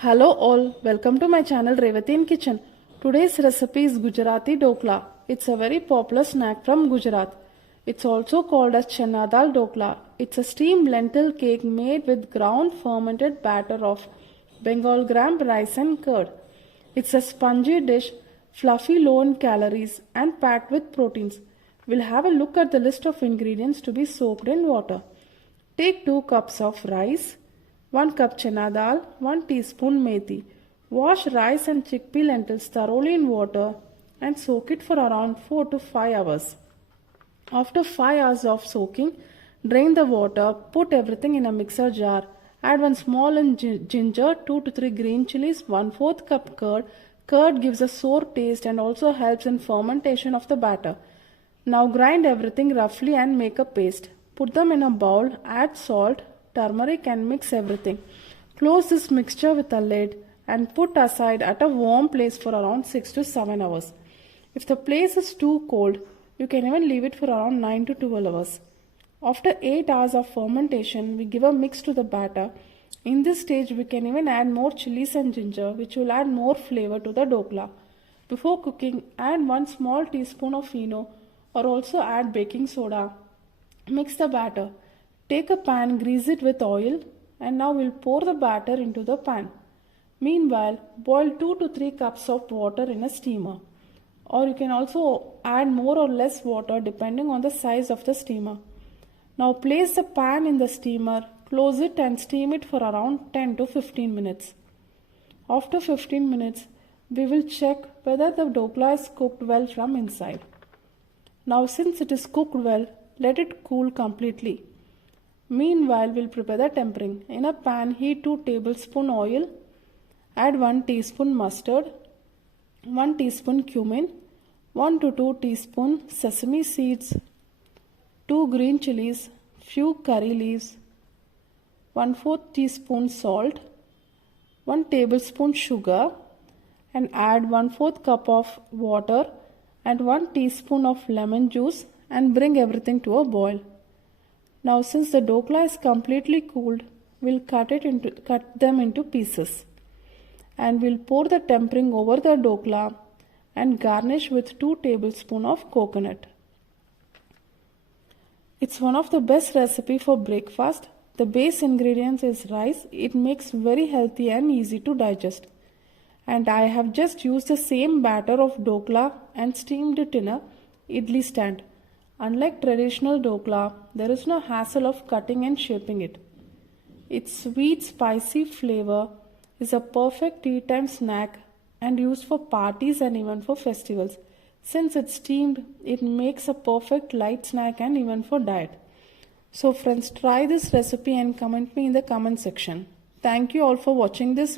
Hello all, welcome to my channel Revathi in Kitchen. Today's recipe is Gujarati Dhokla. It's a very popular snack from Gujarat. It's also called as Chana Dal Dhokla. It's a steamed lentil cake made with ground fermented batter of Bengal gram rice and curd. It's a spongy dish, fluffy, low in calories and packed with proteins. We'll have a look at the list of ingredients to be soaked in water. Take 2 cups of rice, 1 cup chana dal, 1 teaspoon methi. Wash rice and chickpea lentils thoroughly in water and soak it for around 4 to 5 hours. After 5 hours of soaking, drain the water, put everything in a mixer jar. Add 1 small ginger, 2 to 3 green chilies, 1/4 cup curd. Curd gives a sour taste and also helps in fermentation of the batter. Now grind everything roughly and make a paste. Put them in a bowl, add salt, turmeric and mix everything. Close this mixture with a lid and put aside at a warm place for around 6 to 7 hours. If the place is too cold, you can even leave it for around 9 to 12 hours. After 8 hours of fermentation, we give a mix to the batter. In this stage, we can even add more chilies and ginger, which will add more flavor to the dhokla. Before cooking, add 1 small teaspoon of Eno or also add baking soda. Mix the batter. Take a pan, grease it with oil, and now we'll pour the batter into the pan. Meanwhile, boil 2 to 3 cups of water in a steamer. Or you can also add more or less water depending on the size of the steamer. Now place the pan in the steamer, close it and steam it for around 10 to 15 minutes. After 15 minutes, we will check whether the dhokla is cooked well from inside. Now since it is cooked well, let it cool completely. Meanwhile, we'll prepare the tempering. In a pan, heat 2 tablespoon oil. Add 1 teaspoon mustard, 1 teaspoon cumin, 1 to 2 teaspoon sesame seeds, 2 green chilies, few curry leaves, 1/4 teaspoon salt, 1 tablespoon sugar, and add 1/4 cup of water and 1 teaspoon of lemon juice and bring everything to a boil. Now since the dhokla is completely cooled, we'll cut them into pieces. And we'll pour the tempering over the dhokla and garnish with 2 tablespoons of coconut. It's one of the best recipes for breakfast. The base ingredients is rice. It makes very healthy and easy to digest. And I have just used the same batter of dhokla and steamed it in a idli stand. Unlike traditional dhokla, there is no hassle of cutting and shaping it. Its sweet, spicy flavor is a perfect tea time snack and used for parties and even for festivals. Since it's steamed, it makes a perfect light snack and even for diet. So friends, try this recipe and comment me in the comment section. Thank you all for watching this.